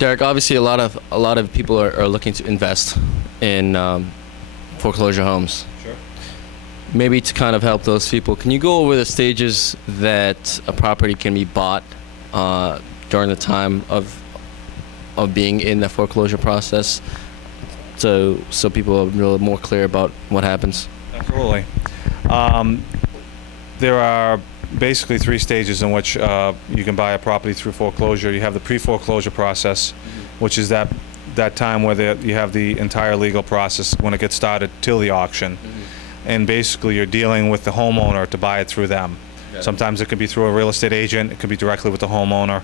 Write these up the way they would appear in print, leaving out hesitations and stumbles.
Derek, obviously a lot of people are looking to invest in foreclosure homes. Sure. Maybe to kind of help those people, can you go over the stages that a property can be bought during the time of being in the foreclosure process, so people are really more clear about what happens? Absolutely. There are basically 3 stages in which you can buy a property through foreclosure. You have the pre-foreclosure process, which is that time where you have the entire legal process when it gets started till the auction. And basically you're dealing with the homeowner to buy it through them. Sometimes it could be through a real estate agent, it could be directly with the homeowner.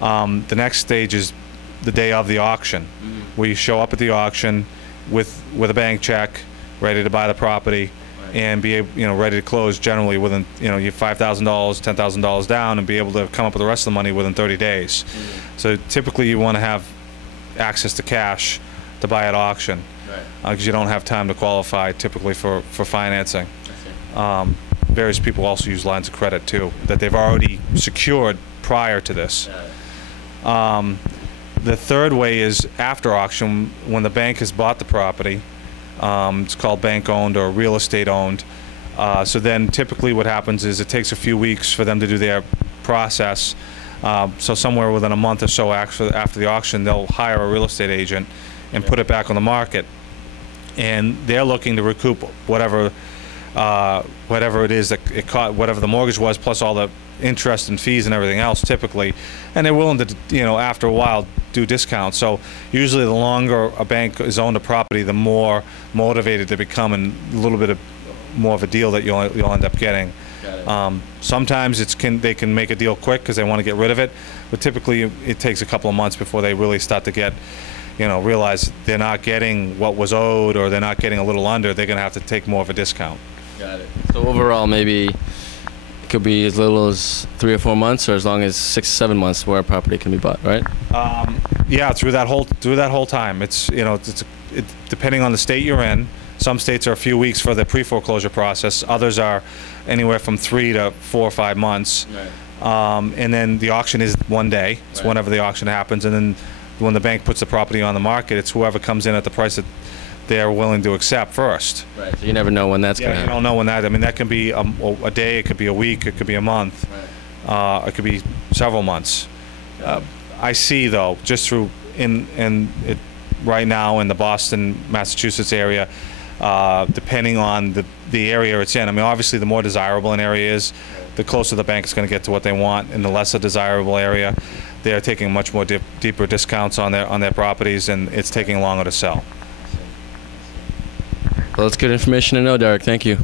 The next stage is the day of the auction, where you show up at the auction with a bank check, ready to buy the property, and be ready to close generally within you have $5,000, $10,000 down, and be able to come up with the rest of the money within 30 days. So typically you want to have access to cash to buy at auction, because you don't have time to qualify typically for financing. Various people also use lines of credit too that they've already secured prior to this. The third way is after auction, when the bank has bought the property. It's called bank owned or real estate owned. So then typically what happens is it takes a few weeks for them to do their process. So somewhere within a month or so after the auction, they'll hire a real estate agent and put it back on the market. And they're looking to recoup whatever it is that it cost, whatever the mortgage was, plus all the interest and fees and everything else typically. And they're willing to, after a while, do discounts. So usually the longer a bank has owned a property, the more motivated they become, and a little bit more of a deal that you'll end up getting. Sometimes they can make a deal quick because they want to get rid of it, but typically it takes a couple of months before they really start to get, realize they're not getting what was owed, or they're not getting a little under. They're going to have to take more of a discount. Got it. So overall, maybe it could be as little as 3 or 4 months, or as long as 6 or 7 months where a property can be bought, right? Yeah, through that whole time. It's depending on the state you're in. Some states are a few weeks for the pre-foreclosure process. Others are anywhere from 3 to 4 or 5 months. Right. And then the auction is one day. It's whenever the auction happens. And then when the bank puts the property on the market, it's whoever comes in at the price that they're willing to accept first. Right. So you never know when that's going to happen. You don't know when that. I mean, that can be a day. It could be a week. It could be a month. Right. It could be several months. I see though, just through right now in the Boston, Massachusetts area, depending on the area it's in. I mean, obviously, the more desirable an area is, the closer the bank is going to get to what they want. In the lesser desirable area, they are taking much more deeper discounts on their properties, and it's taking longer to sell. Well, that's good information to know, Derek. Thank you.